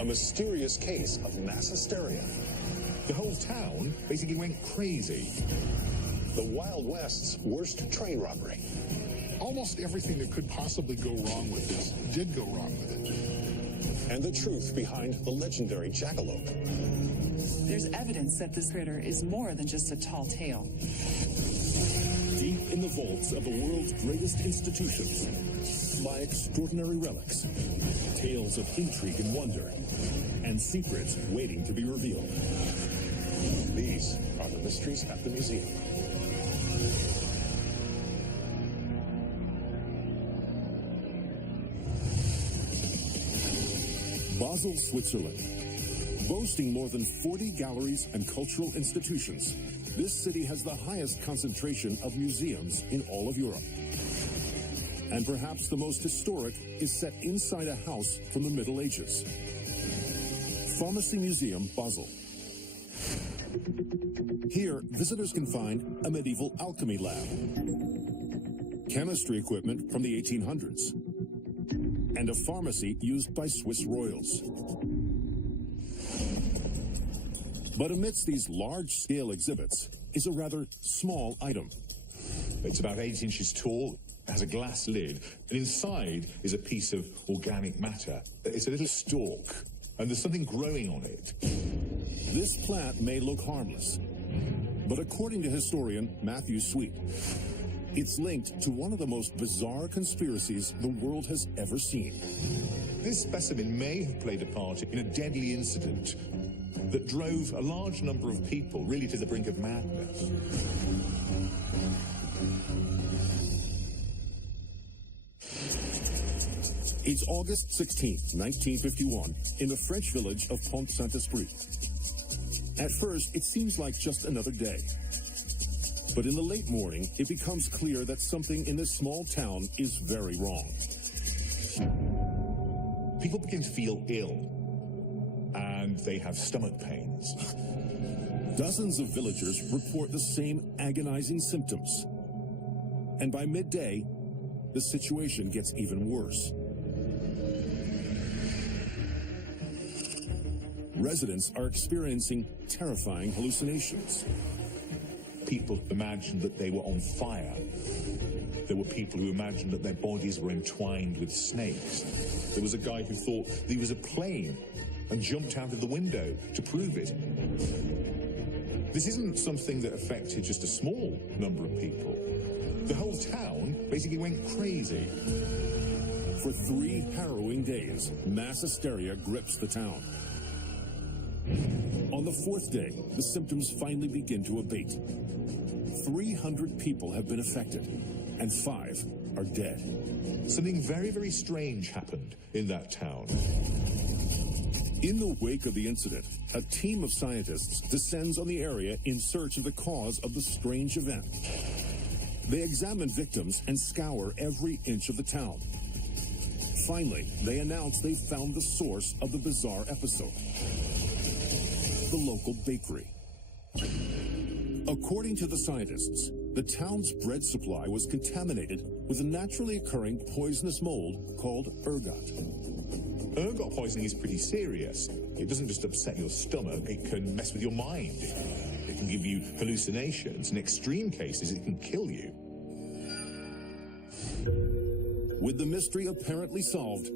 a mysterious case of mass hysteria. The whole town basically went crazy. The Wild West's worst train robbery. Almost everything that could possibly go wrong with this did go wrong with it. And the truth behind the legendary jackalope. There's evidence that this critter is more than just a tall tale. Deep in the vaults of the world's greatest institutions lie extraordinary relics, tales of intrigue and wonder, and secrets waiting to be revealed. These are the mysteries at the museum. Basel, Switzerland. Boasting more than 40 galleries and cultural institutions, this city has the highest concentration of museums in all of Europe. And perhaps the most historic is set inside a house from the Middle Ages. Pharmacy Museum, Basel. Here, visitors can find a medieval alchemy lab, chemistry equipment from the 1800s, and a pharmacy used by Swiss royals. But amidst these large-scale exhibits is a rather small item. It's about 8 inches tall, has a glass lid, and inside is a piece of organic matter. It's a little stalk, and there's something growing on it. This plant may look harmless, but according to historian Matthew Sweet, it's linked to one of the most bizarre conspiracies the world has ever seen. This specimen may have played a part in a deadly incident that drove a large number of people really to the brink of madness. It's August 16th, 1951, in the French village of Pont-Saint-Esprit. At first, it seems like just another day. But in the late morning, it becomes clear that something in this small town is very wrong. People begin to feel ill, and they have stomach pains. Dozens of villagers report the same agonizing symptoms. And by midday, the situation gets even worse. Residents are experiencing terrifying hallucinations. People imagined that they were on fire. There were people who imagined that their bodies were entwined with snakes. There was a guy who thought that he was a plane and jumped out of the window to prove it. This isn't something that affected just a small number of people. The whole town basically went crazy. For 3 harrowing days, mass hysteria grips the town. On the 4th day, the symptoms finally begin to abate. 300 people have been affected, and 5 are dead. Something very, very strange happened in that town. In the wake of the incident, a team of scientists descends on the area in search of the cause of the strange event. They examine victims and scour every inch of the town. Finally, they announce they've found the source of the bizarre episode: the local bakery. According to the scientists, the town's bread supply was contaminated with a naturally occurring poisonous mold called ergot. Ergot poisoning is pretty serious. It doesn't just upset your stomach, it can mess with your mind. It can give you hallucinations. In extreme cases, it can kill you. With the mystery apparently solved,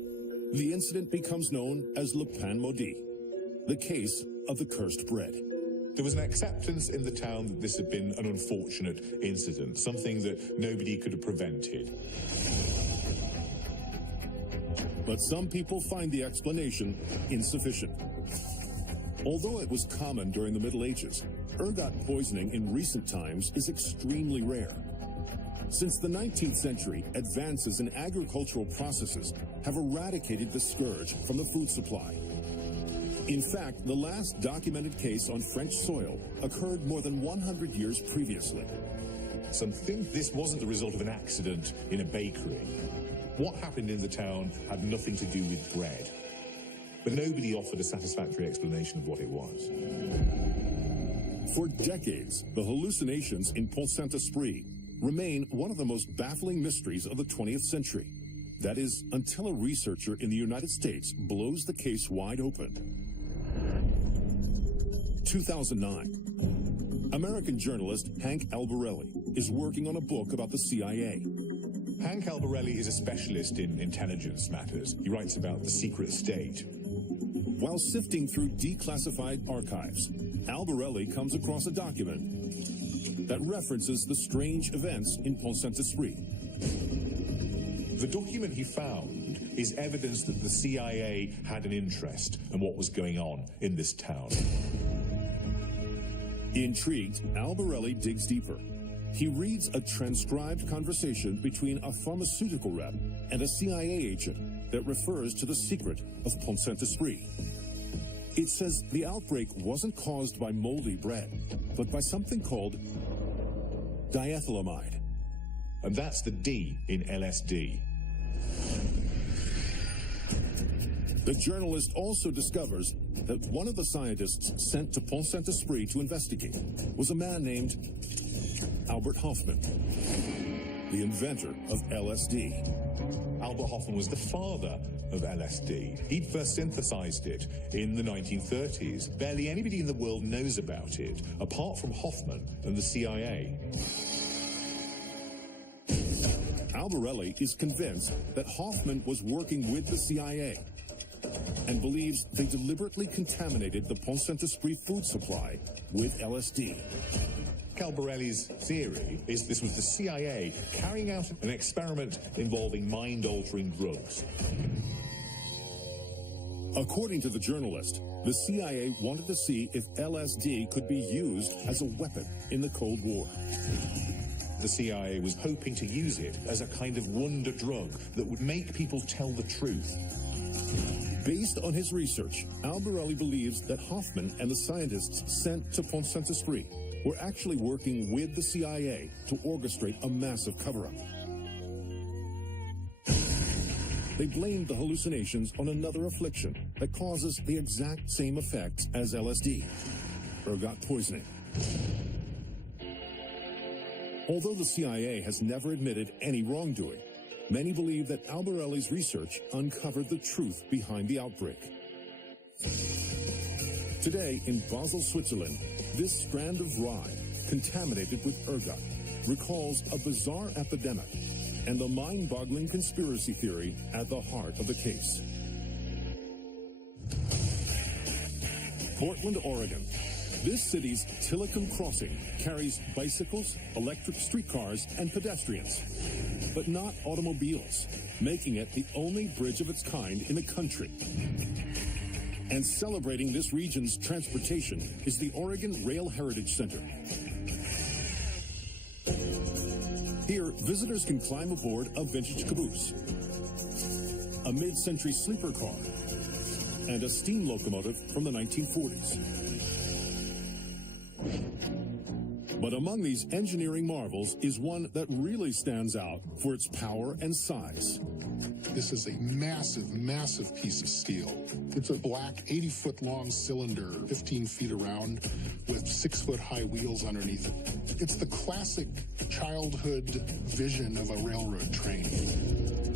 the incident becomes known as Le Pain Maudit, the case of the cursed bread. There was an acceptance in the town that this had been an unfortunate incident, something that nobody could have prevented. But some people find the explanation insufficient. Although it was common during the Middle Ages, ergot poisoning in recent times is extremely rare. Since the 19th century, advances in agricultural processes have eradicated the scourge from the food supply. In fact, the last documented case on French soil occurred more than 100 years previously. Some think this wasn't the result of an accident in a bakery. What happened in the town had nothing to do with bread. But nobody offered a satisfactory explanation of what it was. For decades, the hallucinations in Pont-Saint-Esprit remain one of the most baffling mysteries of the 20th century. That is, until a researcher in the United States blows the case wide open. 2009. American journalist Hank Albarelli is working on a book about the CIA. Hank Albarelli is a specialist in intelligence matters. He writes about the secret state. While sifting through declassified archives, Albarelli comes across a document that references the strange events in Pont Saint-Esprit. The document he found is evidence that the CIA had an interest in what was going on in this town. Intrigued, Albarelli digs deeper. He reads a transcribed conversation between a pharmaceutical rep and a CIA agent that refers to the secret of Pont Saint-Esprit. It says the outbreak wasn't caused by moldy bread, but by something called diethylamide. And that's the D in LSD. The journalist also discovers that one of the scientists sent to Pont Saint-Esprit to investigate was a man named Albert Hofmann, the inventor of LSD. Albert Hofmann was the father of LSD. He'd first synthesized it in the 1930s. Barely anybody in the world knows about it, apart from Hofmann and the CIA. Albarelli is convinced that Hofmann was working with the CIA and believes they deliberately contaminated the Pont Saint-Esprit food supply with LSD. Albarelli's theory is this was the CIA carrying out an experiment involving mind-altering drugs. According to the journalist, the CIA wanted to see if LSD could be used as a weapon in the Cold War. The CIA was hoping to use it as a kind of wonder drug that would make people tell the truth. Based on his research, Albarelli believes that Hofmann and the scientists sent to Pont Saint-Esprit were actually working with the CIA to orchestrate a massive cover-up. They blamed the hallucinations on another affliction that causes the exact same effects as LSD, ergot poisoning. Although the CIA has never admitted any wrongdoing, many believe that Albarelli's research uncovered the truth behind the outbreak. Today, in Basel, Switzerland, this strand of rye, contaminated with ergot, recalls a bizarre epidemic and the mind-boggling conspiracy theory at the heart of the case. Portland, Oregon. This city's Tillicum Crossing carries bicycles, electric streetcars, and pedestrians, but not automobiles, making it the only bridge of its kind in the country. And celebrating this region's transportation is the Oregon Rail Heritage Center. Here, visitors can climb aboard a vintage caboose, a mid-century sleeper car, and a steam locomotive from the 1940s. But among these engineering marvels is one that really stands out for its power and size. This is a massive, massive piece of steel. It's a black 80-foot-long cylinder, 15 feet around, with 6-foot-high wheels underneath it. It's the classic childhood vision of a railroad train.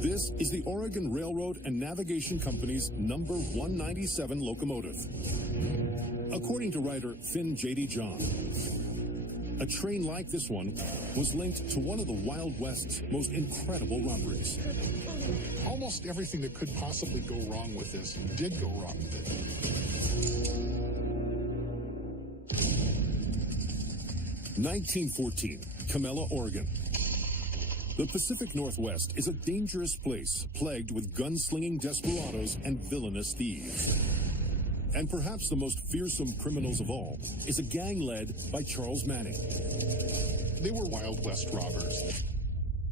This is the Oregon Railroad and Navigation Company's number 197 locomotive. According to writer Finn J.D. John, a train like this one was linked to one of the Wild West's most incredible robberies. Almost everything that could possibly go wrong with this did go wrong with it. 1914, Camella, Oregon. The Pacific Northwest is a dangerous place plagued with gunslinging desperados and villainous thieves. And perhaps the most fearsome criminals of all is a gang led by Charles Manning. They were Wild West robbers,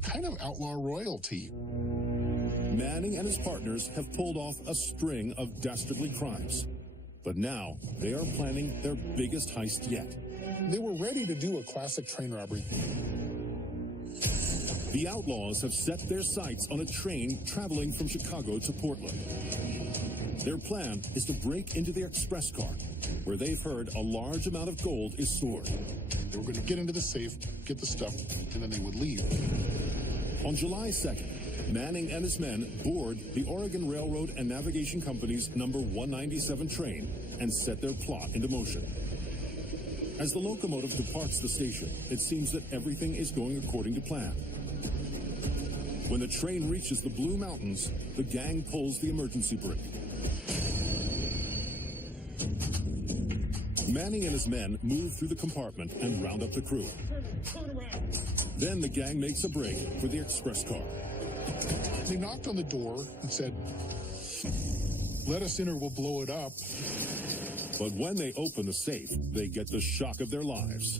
kind of outlaw royalty. Manning and his partners have pulled off a string of dastardly crimes. But now they are planning their biggest heist yet. They were ready to do a classic train robbery. The outlaws have set their sights on a train traveling from Chicago to Portland. Their plan is to break into the express car, where they've heard a large amount of gold is stored. They were going to get into the safe, get the stuff, and then they would leave. On July 2nd, Manning and his men board the Oregon Railroad and Navigation Company's number 197 train and set their plot into motion. As the locomotive departs the station, it seems that everything is going according to plan. When the train reaches the Blue Mountains, the gang pulls the emergency brake. Manning and his men move through the compartment and round up the crew. Then the gang makes a break for the express car. They knocked on the door and said, "Let us in or we'll blow it up." But when they open the safe, they get the shock of their lives.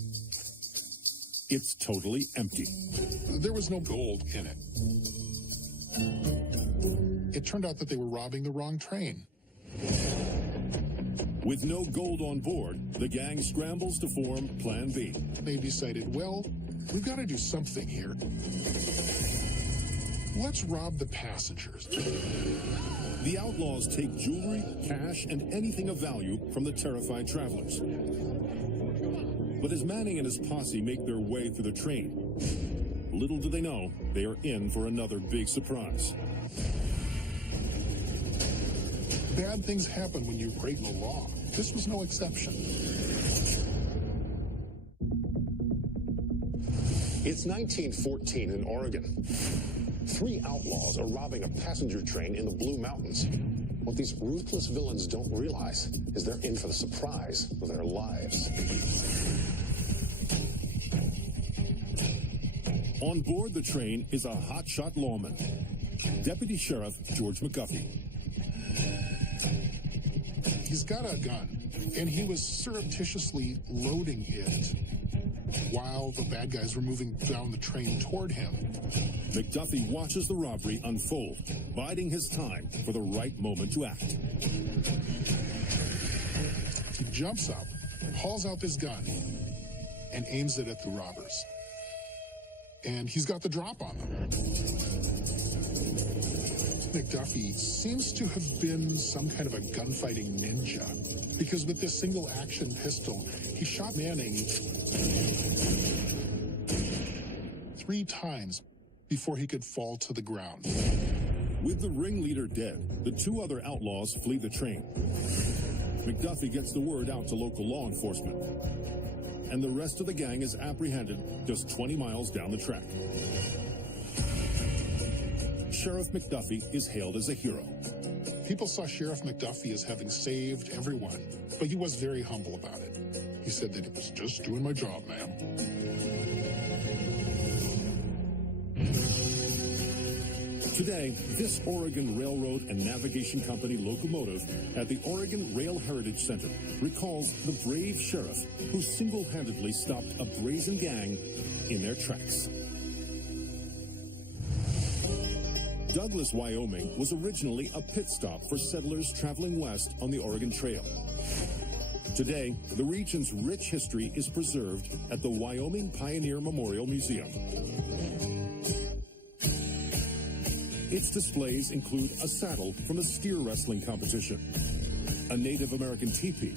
It's totally empty. There was no gold in it. It turned out that they were robbing the wrong train. With no gold on board, the gang scrambles to form Plan B. They decided, well, we've got to do something here. Let's rob the passengers. The outlaws take jewelry, cash, and anything of value from the terrified travelers. But as Manning and his posse make their way through the train, little do they know they are in for another big surprise. Bad things happen when you break the law. This was no exception. It's 1914 in Oregon. 3 outlaws are robbing a passenger train in the Blue Mountains. What these ruthless villains don't realize is they're in for the surprise of their lives. On board the train is a hotshot lawman, Deputy Sheriff George McGuffey. He's got a gun, and he was surreptitiously loading it while the bad guys were moving down the train toward him. McDuffie watches the robbery unfold, biding his time for the right moment to act. He jumps up, hauls out this gun, and aims it at the robbers. And he's got the drop on them. McDuffie seems to have been some kind of a gunfighting ninja, because with this single action pistol, he shot Manning 3 times before he could fall to the ground. With the ringleader dead, the 2 other outlaws flee the train. McDuffie gets the word out to local law enforcement, and the rest of the gang is apprehended just 20 miles down the track. Sheriff McDuffie is hailed as a hero. People saw Sheriff McDuffie as having saved everyone, but he was very humble about it. He said that it was just doing my job, ma'am. Today, this Oregon Railroad and Navigation Company locomotive at the Oregon Rail Heritage Center recalls the brave sheriff who single-handedly stopped a brazen gang in their tracks. Douglas, Wyoming was originally a pit stop for settlers traveling west on the Oregon Trail. Today, the region's rich history is preserved at the Wyoming Pioneer Memorial Museum. Its displays include a saddle from a steer wrestling competition, a Native American teepee,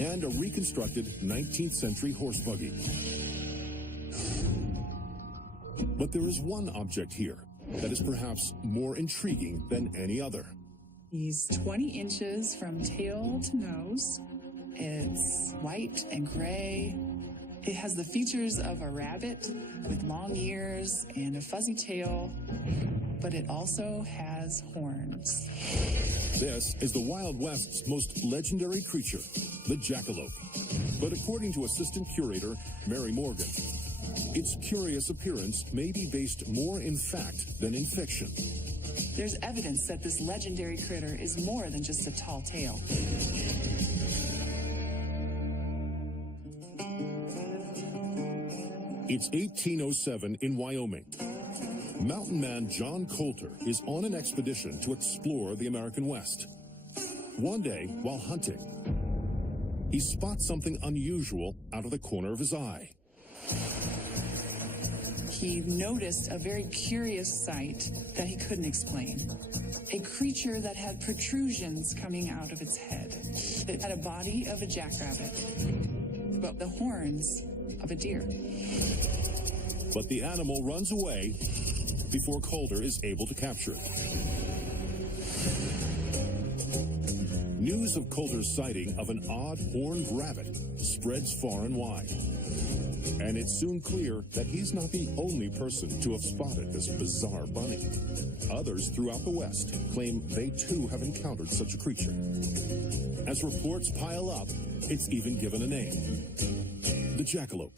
and a reconstructed 19th century horse buggy. But there is one object here that is perhaps more intriguing than any other. He's 20 inches from tail to nose. It's white and gray. It has the features of a rabbit with long ears and a fuzzy tail, but it also has horns. This is the Wild West's most legendary creature, the jackalope. But according to assistant curator Mary Morgan, its curious appearance may be based more in fact than in fiction. There's evidence that this legendary critter is more than just a tall tale. It's 1807 in Wyoming. Mountain man John Coulter is on an expedition to explore the American West. One day, while hunting, he spots something unusual out of the corner of his eye. He noticed a very curious sight that he couldn't explain. A creature that had protrusions coming out of its head. It had a body of a jackrabbit, but the horns of a deer. but the animal runs away before Calder is able to capture it. News of Calder's sighting of an odd horned rabbit spreads far and wide. And it's soon clear that he's not the only person to have spotted this bizarre bunny. Others throughout the West claim they too have encountered such a creature. As reports pile up, it's even given a name: the jackalope.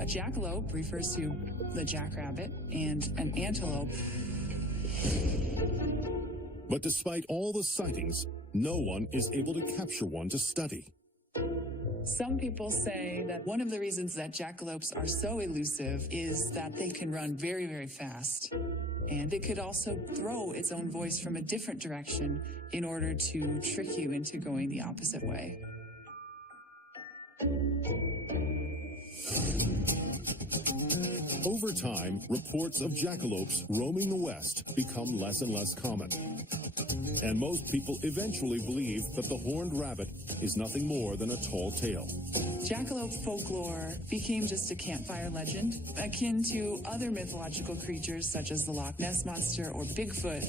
A jackalope refers to the jackrabbit, and an antelope. But despite all the sightings, no one is able to capture one to study. Some people say that one of the reasons that jackalopes are so elusive is that they can run very, very fast. And it could also throw its own voice from a different direction in order to trick you into going the opposite way. Over time, reports of jackalopes roaming the West become less and less common. And most people eventually believe that the horned rabbit is nothing more than a tall tale. Jackalope folklore became just a campfire legend, akin to other mythological creatures such as the Loch Ness Monster or Bigfoot.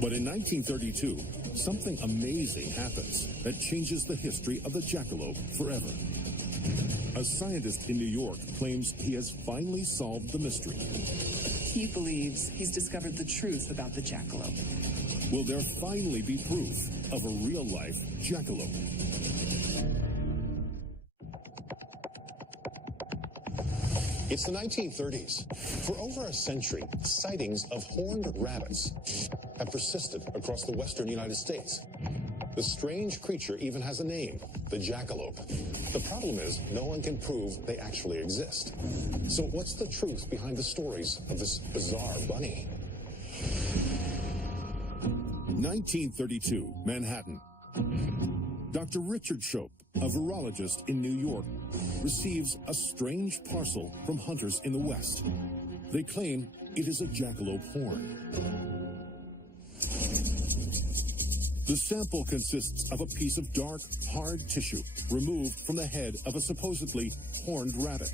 But in 1932, something amazing happens that changes the history of the jackalope forever. A scientist in New York claims he has finally solved the mystery. He believes he's discovered the truth about the jackalope. Will there finally be proof of a real-life jackalope? It's the 1930s. For over a century, sightings of horned rabbits have persisted across the western United States. The strange creature even has a name, the jackalope. The problem is, no one can prove they actually exist. So what's the truth behind the stories of this bizarre bunny? 1932, Manhattan. Dr. Richard Shope, a virologist in New York, receives a strange parcel from hunters in the West. They claim it is a jackalope horn. The sample consists of a piece of dark, hard tissue removed from the head of a supposedly horned rabbit.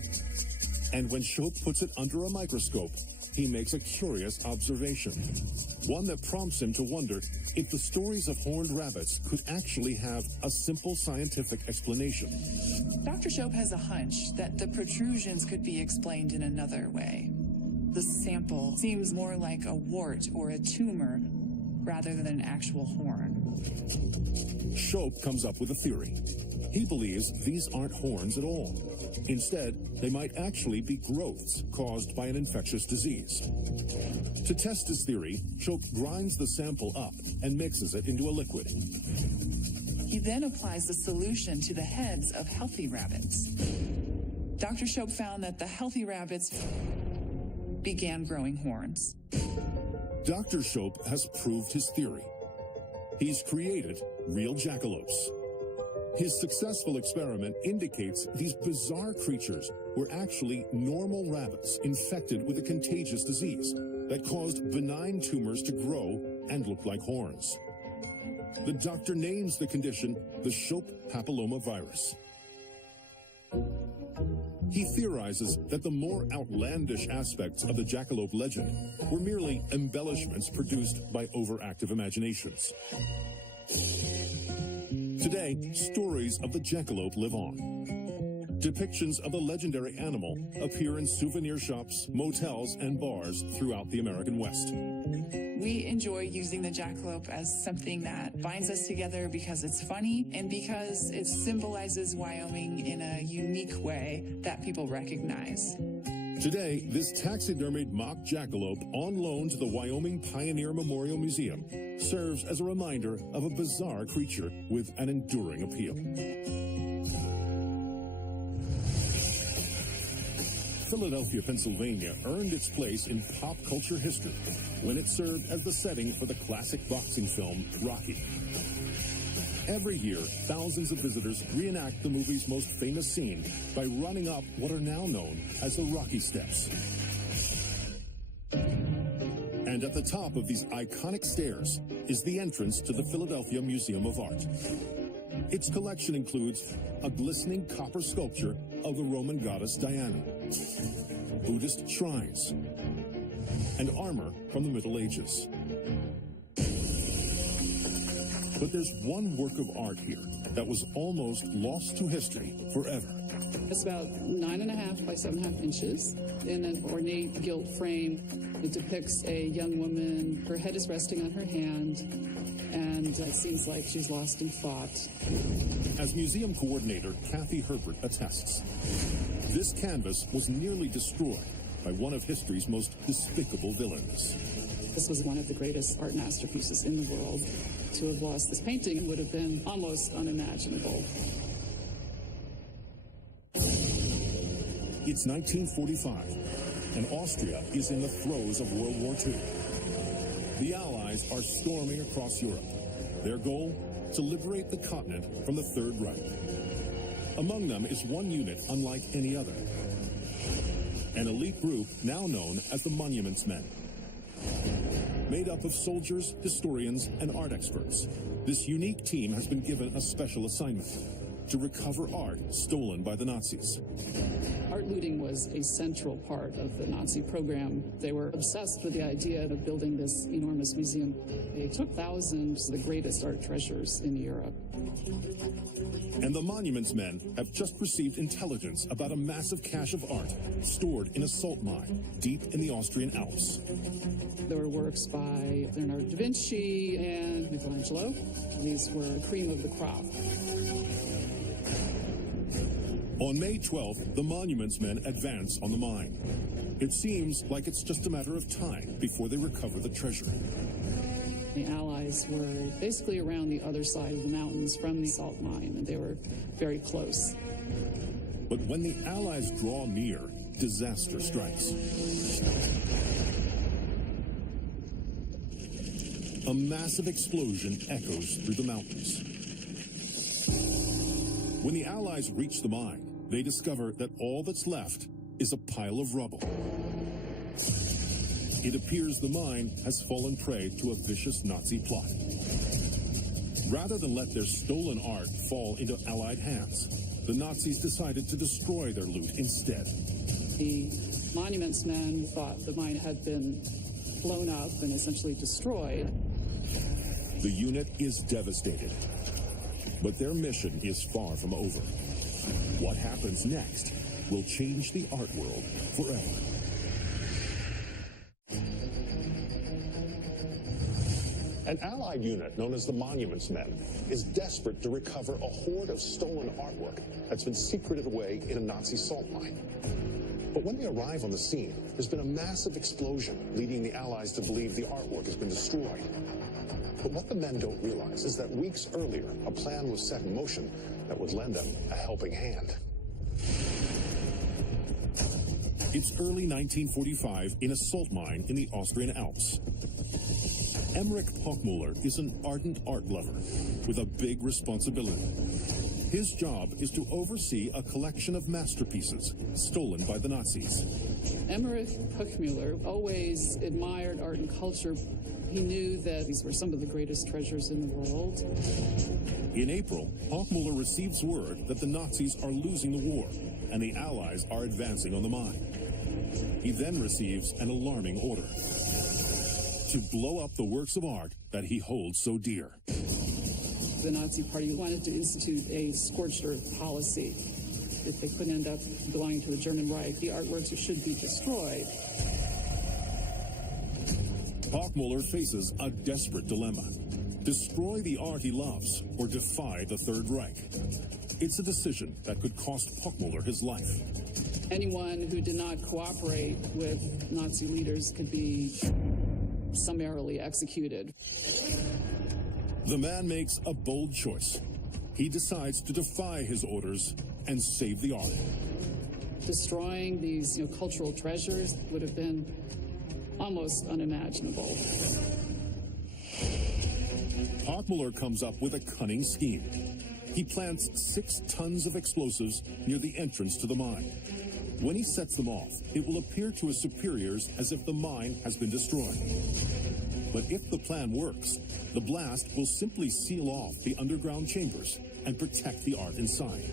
And when Shope puts it under a microscope, he makes a curious observation, one that prompts him to wonder if the stories of horned rabbits could actually have a simple scientific explanation. Dr. Shope has a hunch that the protrusions could be explained in another way. The sample seems more like a wart or a tumor rather than an actual horn. Shope comes up with a theory. He believes these aren't horns at all. Instead, they might actually be growths caused by an infectious disease. To test his theory, Shope grinds the sample up and mixes it into a liquid. He then applies the solution to the heads of healthy rabbits. Dr. Shope found that the healthy rabbits began growing horns. Dr. Shope has proved his theory. He's created real jackalopes. His successful experiment indicates these bizarre creatures were actually normal rabbits infected with a contagious disease that caused benign tumors to grow and look like horns. The doctor names the condition the Shope papillomavirus. He theorizes that the more outlandish aspects of the jackalope legend were merely embellishments produced by overactive imaginations. Today, stories of the jackalope live on. Depictions of the legendary animal appear in souvenir shops, motels, and bars throughout the American West. We enjoy using the jackalope as something that binds us together because it's funny and because it symbolizes Wyoming in a unique way that people recognize. Today, this taxidermied mock jackalope on loan to the Wyoming Pioneer Memorial Museum serves as a reminder of a bizarre creature with an enduring appeal. Philadelphia, Pennsylvania earned its place in pop culture history when it served as the setting for the classic boxing film Rocky. Every year, thousands of visitors reenact the movie's most famous scene by running up what are now known as the Rocky Steps. And at the top of these iconic stairs is the entrance to the Philadelphia Museum of Art. Its collection includes a glistening copper sculpture of the Roman goddess Diana, Buddhist shrines, and armor from the Middle Ages. But there's one work of art here that was almost lost to history forever. It's about 9.5 by 7.5 inches in an ornate gilt frame. It depicts a young woman. Her head is resting on her hand, and it seems like she's lost in thought. As museum coordinator Kathy Herbert attests, this canvas was nearly destroyed by one of history's most despicable villains. This was one of the greatest art masterpieces in the world. To have lost this painting would have been almost unimaginable. It's 1945, and Austria is in the throes of World War II. The Allies are storming across Europe. Their goal? To liberate the continent from the Third Reich. Among them is one unit unlike any other. An elite group now known as the Monuments Men. Made up of soldiers, historians, and art experts, this unique team has been given a special assignment: to recover art stolen by the Nazis. Art looting was a central part of the Nazi program. They were obsessed with the idea of building this enormous museum. They took thousands of the greatest art treasures in Europe. And the Monuments Men have just received intelligence about a massive cache of art stored in a salt mine deep in the Austrian Alps. There were works by Leonardo da Vinci and Michelangelo. These were cream of the crop. On May 12th, the Monuments Men advance on the mine. It seems like it's just a matter of time before they recover the treasure. The Allies were basically around the other side of the mountains from the salt mine, and they were very close. But when the Allies draw near, disaster strikes. A massive explosion echoes through the mountains. When the Allies reach the mine, they discover that all that's left is a pile of rubble. It appears the mine has fallen prey to a vicious Nazi plot. Rather than let their stolen art fall into Allied hands, the Nazis decided to destroy their loot instead. The Monuments Men thought the mine had been blown up and essentially destroyed. The unit is devastated. But their mission is far from over. What happens next will change the art world forever. An Allied unit known as the Monuments Men is desperate to recover a hoard of stolen artwork that's been secreted away in a Nazi salt mine. But when they arrive on the scene, there's been a massive explosion, leading the Allies to believe the artwork has been destroyed. But what the men don't realize is that weeks earlier, a plan was set in motion that would lend them a helping hand. It's early 1945 in a salt mine in the Austrian Alps. Emmerich Pochmuller is an ardent art lover with a big responsibility. His job is to oversee a collection of masterpieces stolen by the Nazis. Emmerich Pochmuller always admired art and culture. He knew that these were some of the greatest treasures in the world. In April, Pochmuller receives word that the Nazis are losing the war and the Allies are advancing on the mine. He then receives an alarming order: to blow up the works of art that he holds so dear. The Nazi Party wanted to institute a scorched earth policy. If they couldn't end up belonging to the German Reich, the artworks should be destroyed. Pochmuller faces a desperate dilemma: destroy the art he loves or defy the Third Reich. It's a decision that could cost Pochmuller his life. Anyone who did not cooperate with Nazi leaders could be summarily executed. The man makes a bold choice. He decides to defy his orders and save the art. Destroying these cultural treasures would have been almost unimaginable. Pochmuller comes up with a cunning scheme. He plants 6 tons of explosives near the entrance to the mine. When he sets them off, it will appear to his superiors as if the mine has been destroyed. But if the plan works, the blast will simply seal off the underground chambers and protect the art inside.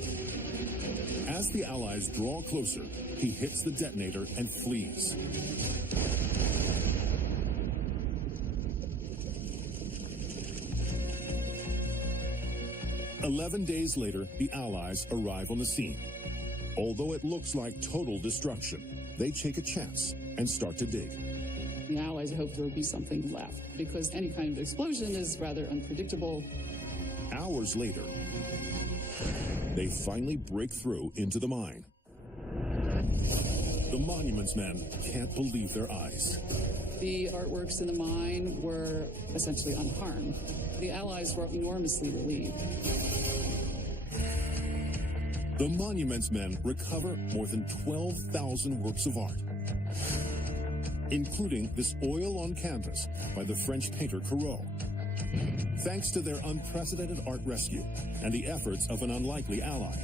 As the Allies draw closer, he hits the detonator and flees. "11 days later, the Allies arrive on the scene. Although it looks like total destruction, they take a chance and start to dig. The Allies hoped there would be something left, because any kind of explosion is rather unpredictable. Hours later, they finally break through into the mine. The Monuments Men can't believe their eyes. The artworks in the mine were essentially unharmed. The Allies were enormously relieved. The Monuments Men recover more than 12,000 works of art, including this oil on canvas by the French painter Corot. Thanks to their unprecedented art rescue and the efforts of an unlikely ally,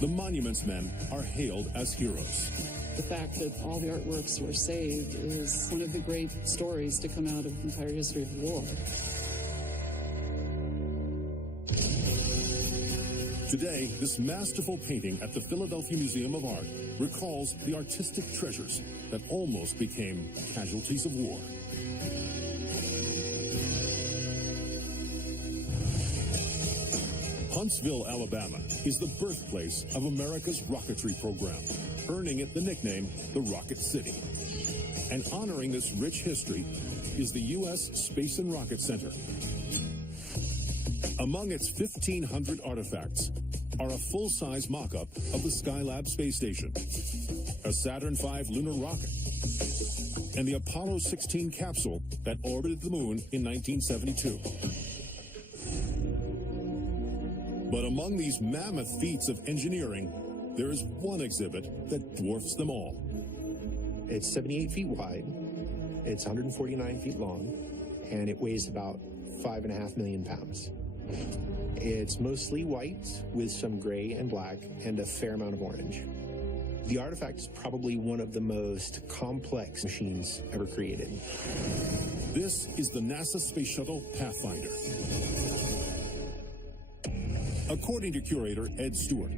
the Monuments Men are hailed as heroes. The fact that all the artworks were saved is one of the great stories to come out of the entire history of the war. Today, this masterful painting at the Philadelphia Museum of Art recalls the artistic treasures that almost became casualties of war. Huntsville, Alabama is the birthplace of America's rocketry program, earning it the nickname the Rocket City. And honoring this rich history is the U.S. Space and Rocket Center. Among its 1,500 artifacts are a full-size mock-up of the Skylab space station, a Saturn V lunar rocket, and the Apollo 16 capsule that orbited the moon in 1972. But among these mammoth feats of engineering, there is one exhibit that dwarfs them all. It's 78 feet wide, it's 149 feet long, and it weighs about 5.5 million pounds. It's mostly white with some gray and black and a fair amount of orange. The artifact is probably one of the most complex machines ever created. This is the NASA Space Shuttle Pathfinder. According to curator Ed Stewart,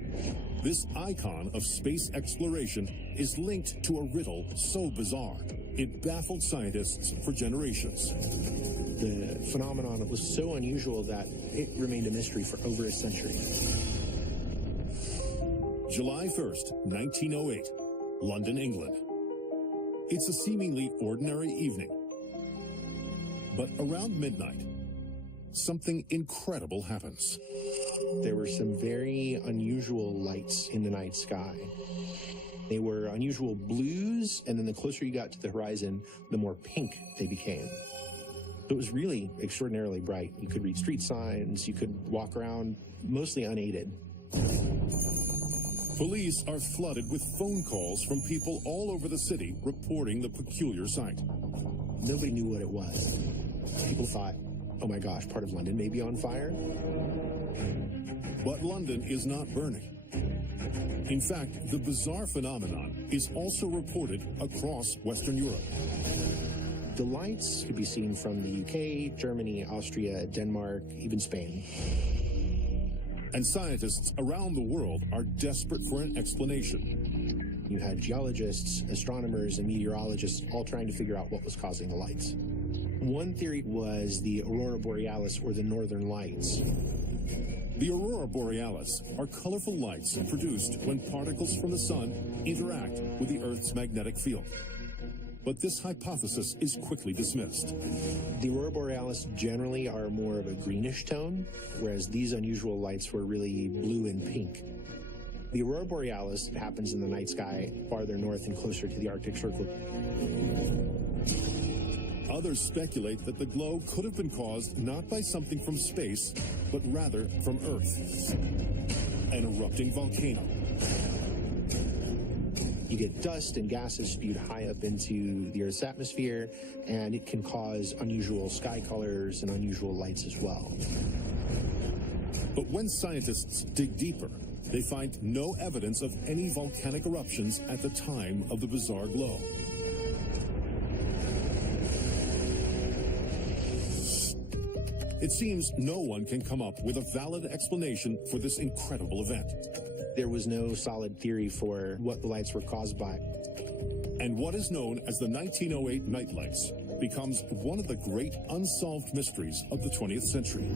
this icon of space exploration is linked to a riddle so bizarre, it baffled scientists for generations. The phenomenon was so unusual that it remained a mystery for over a century. July 1st, 1908, London, England. It's a seemingly ordinary evening. But around midnight, something incredible happens. There were some very unusual lights in the night sky. They were unusual blues, and then the closer you got to the horizon, the more pink they became. It was really extraordinarily bright. You could read street signs, you could walk around mostly unaided. Police are flooded with phone calls from people all over the city reporting the peculiar sight. Nobody knew what it was. People thought, oh my gosh, part of London may be on fire. But London is not burning. In fact, the bizarre phenomenon is also reported across Western Europe. The lights could be seen from the UK, Germany, Austria, Denmark, even Spain. And scientists around the world are desperate for an explanation. You had geologists, astronomers, and meteorologists all trying to figure out what was causing the lights. One theory was the aurora borealis, or the northern lights. The aurora borealis are colorful lights produced when particles from the sun interact with the Earth's magnetic field. But this hypothesis is quickly dismissed. The aurora borealis generally are more of a greenish tone, whereas these unusual lights were really blue and pink. The aurora borealis happens in the night sky farther north and closer to the Arctic Circle. Others speculate that the glow could have been caused not by something from space, but rather from Earth. An erupting volcano. You get dust and gases spewed high up into the Earth's atmosphere, and it can cause unusual sky colors and unusual lights as well. But when scientists dig deeper, they find no evidence of any volcanic eruptions at the time of the bizarre glow. It seems no one can come up with a valid explanation for this incredible event. There was no solid theory for what the lights were caused by. And what is known as the 1908 night lights becomes one of the great unsolved mysteries of the 20th century.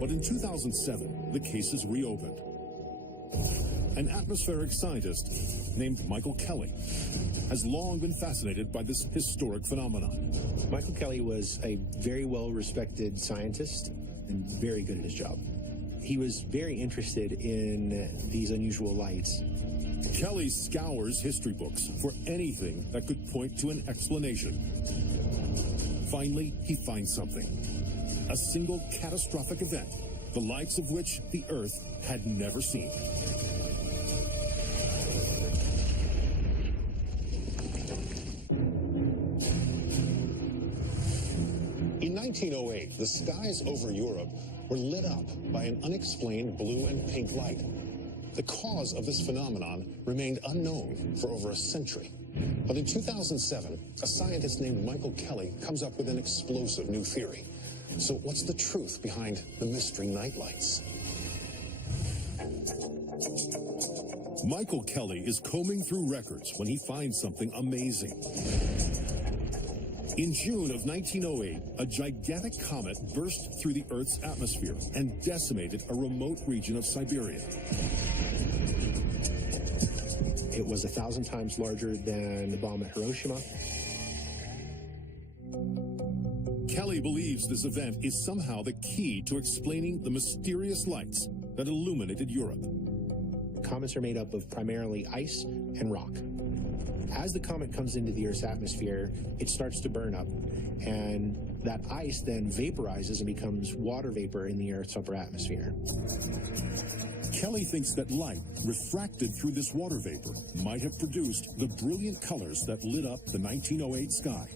But in 2007, the case is reopened. An atmospheric scientist named Michael Kelly has long been fascinated by this historic phenomenon. Michael Kelly was a very well-respected scientist and very good at his job. He was very interested in these unusual lights. Kelly scours history books for anything that could point to an explanation. Finally, he finds something. A single catastrophic event, the likes of which the Earth had never seen. In 1908, the skies over Europe were lit up by an unexplained blue and pink light. The cause of this phenomenon remained unknown for over a century. But in 2007, a scientist named Michael Kelly comes up with an explosive new theory. So what's the truth behind the mystery nightlights? Michael Kelly is combing through records when he finds something amazing. In June of 1908, a gigantic comet burst through the Earth's atmosphere and decimated a remote region of Siberia. It was 1,000 times larger than the bomb at Hiroshima. Kelly believes this event is somehow the key to explaining the mysterious lights that illuminated Europe. Comets are made up of primarily ice and rock. As the comet comes into the Earth's atmosphere, it starts to burn up, and that ice then vaporizes and becomes water vapor in the Earth's upper atmosphere. Kelly thinks that light refracted through this water vapor might have produced the brilliant colors that lit up the 1908 sky.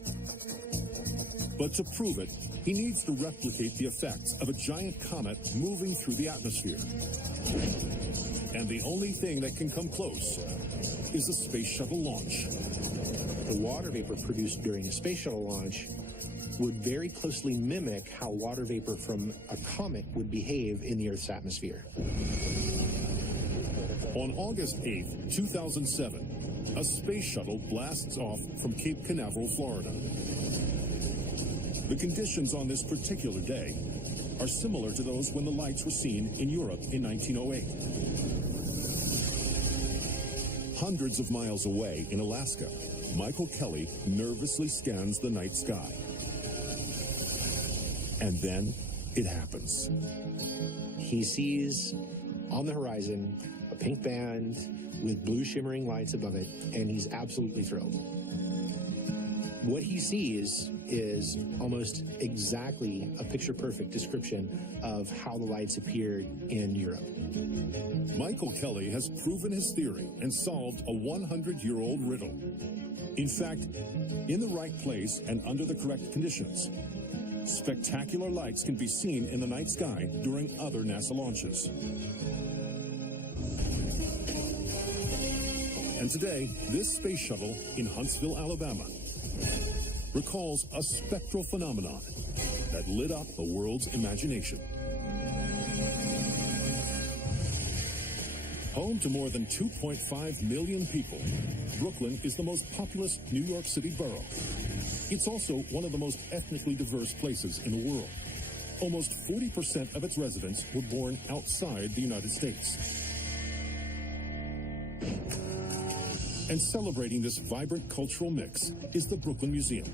But to prove it, he needs to replicate the effects of a giant comet moving through the atmosphere. And the only thing that can come close is a space shuttle launch. The water vapor produced during a space shuttle launch would very closely mimic how water vapor from a comet would behave in the Earth's atmosphere. On August 8, 2007, a space shuttle blasts off from Cape Canaveral, Florida. The conditions on this particular day are similar to those when the lights were seen in Europe in 1908. Hundreds of miles away in Alaska, Michael Kelly nervously scans the night sky. And then it happens. He sees on the horizon a pink band with blue shimmering lights above it, and he's absolutely thrilled. What he sees is almost exactly a picture-perfect description of how the lights appeared in Europe. Michael Kelly has proven his theory and solved a 100-year-old riddle. In fact, in the right place and under the correct conditions, spectacular lights can be seen in the night sky during other NASA launches. And today, this space shuttle in Huntsville, Alabama, recalls a spectral phenomenon that lit up the world's imagination. Home to more than 2.5 million people, Brooklyn is the most populous New York City borough. It's also one of the most ethnically diverse places in the world. Almost 40% of its residents were born outside the United States. And celebrating this vibrant cultural mix is the Brooklyn Museum.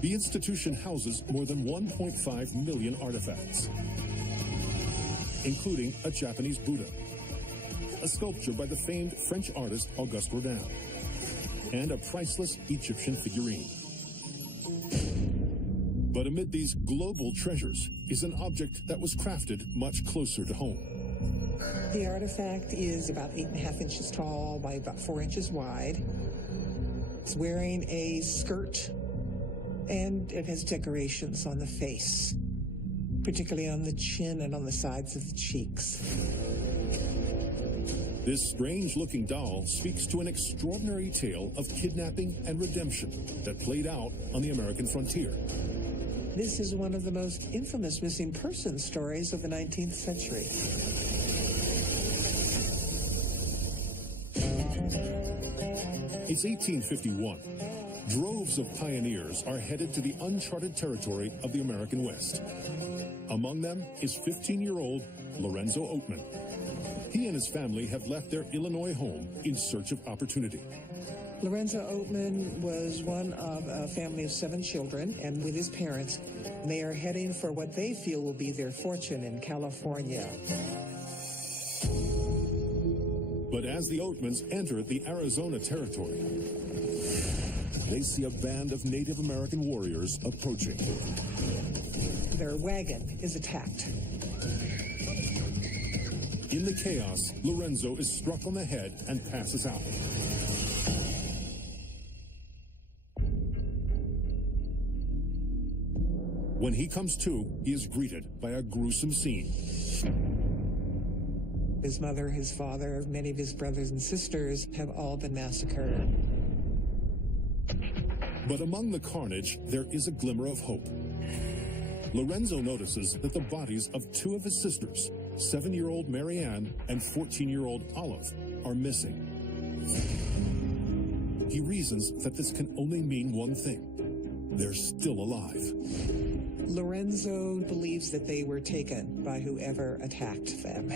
The institution houses more than 1.5 million artifacts, including a Japanese Buddha, a sculpture by the famed French artist Auguste Rodin, and a priceless Egyptian figurine. But amid these global treasures is an object that was crafted much closer to home. The artifact is about 8.5 inches tall by about 4 inches wide. It's wearing a skirt, and it has decorations on the face, particularly on the chin and on the sides of the cheeks. This strange-looking doll speaks to an extraordinary tale of kidnapping and redemption that played out on the American frontier. This is one of the most infamous missing person stories of the 19th century. It's 1851. Droves of pioneers are headed to the uncharted territory of the American West. Among them is 15-year-old Lorenzo Oatman. He and his family have left their Illinois home in search of opportunity. Lorenzo Oatman was one of a family of 7 children, and with his parents, they are heading for what they feel will be their fortune in California. But as the Oatmans enter the Arizona territory, they see a band of Native American warriors approaching. Their wagon is attacked. In the chaos, Lorenzo is struck on the head and passes out. When he comes to, he is greeted by a gruesome scene. His mother, his father, many of his brothers and sisters have all been massacred. But among the carnage, there is a glimmer of hope. Lorenzo notices that the bodies of 2 of his sisters, 7-year-old Marianne and 14-year-old Olive, are missing. He reasons that this can only mean one thing: they're still alive. Lorenzo believes that they were taken by whoever attacked them,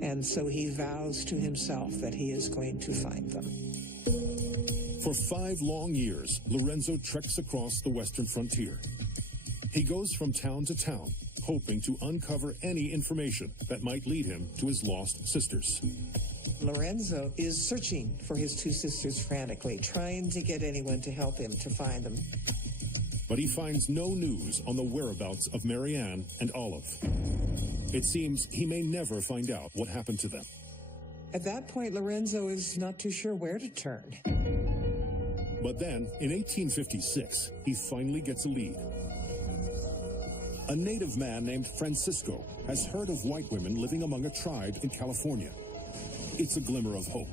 and so he vows to himself that he is going to find them. For 5 long years, Lorenzo treks across the western frontier. He goes from town to town, hoping to uncover any information that might lead him to his lost sisters. Lorenzo is searching for his 2 sisters frantically, trying to get anyone to help him to find them. But he finds no news on the whereabouts of Marianne and Olive. It seems he may never find out what happened to them. At that point, Lorenzo is not too sure where to turn. But then, in 1856, he finally gets a lead. A native man named Francisco has heard of white women living among a tribe in California. It's a glimmer of hope.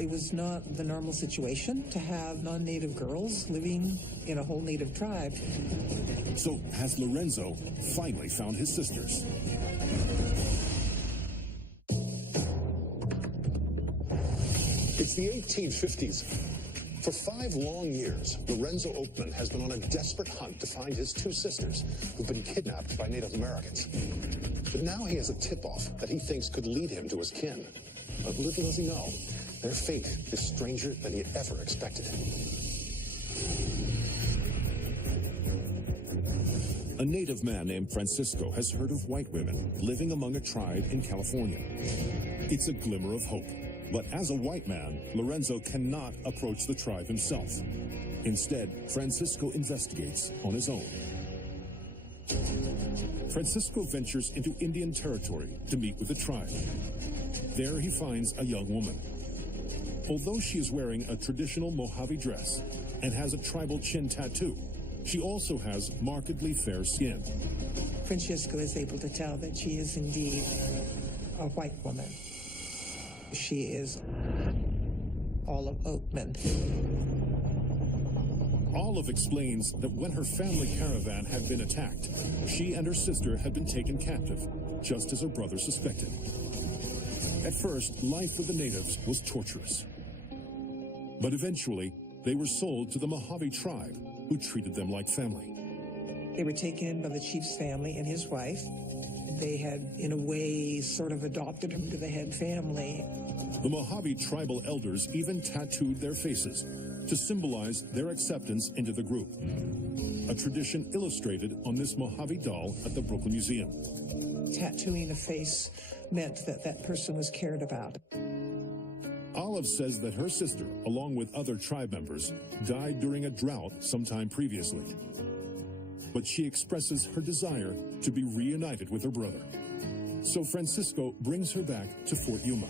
It was not the normal situation to have non-native girls living in a whole native tribe. So has Lorenzo finally found his sisters? It's the 1850s. For 5 long years, Lorenzo Oatman has been on a desperate hunt to find his 2 sisters who've been kidnapped by Native Americans. But now he has a tip-off that he thinks could lead him to his kin. But little does he know, their fate is stranger than he had ever expected. A native man named Francisco has heard of white women living among a tribe in California. It's a glimmer of hope. But as a white man, Lorenzo cannot approach the tribe himself. Instead, Francisco investigates on his own. Francisco ventures into Indian territory to meet with the tribe. There he finds a young woman. Although she is wearing a traditional Mojave dress and has a tribal chin tattoo, she also has markedly fair skin. Francisco is able to tell that she is indeed a white woman. She is Olive Oatman. Olive explains that when her family caravan had been attacked, she and her sister had been taken captive, just as her brother suspected. At first, life with the natives was torturous. But eventually, they were sold to the Mojave tribe, who treated them like family. They were taken in by the chief's family and his wife. They had, in a way, sort of adopted him to the head family. The Mojave tribal elders even tattooed their faces to symbolize their acceptance into the group. A tradition illustrated on this Mojave doll at the Brooklyn Museum. Tattooing a face meant that that person was cared about. Olive says that her sister, along with other tribe members, died during a drought sometime previously. But she expresses her desire to be reunited with her brother. So Francisco brings her back to Fort Yuma.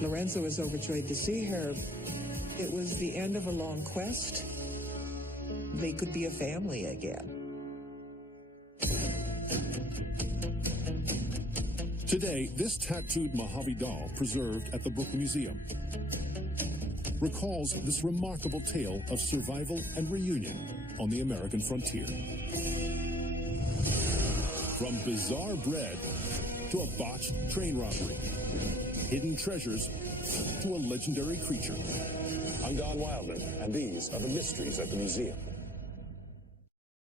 Lorenzo was overjoyed to see her. It was the end of a long quest. They could be a family again. Today, this tattooed Mojave doll preserved at the Brooklyn Museum. recalls this remarkable tale of survival and reunion on the American frontier. From bizarre bread to a botched train robbery, hidden treasures to a legendary creature. I'm Don Wildman, and these are the mysteries at the museum.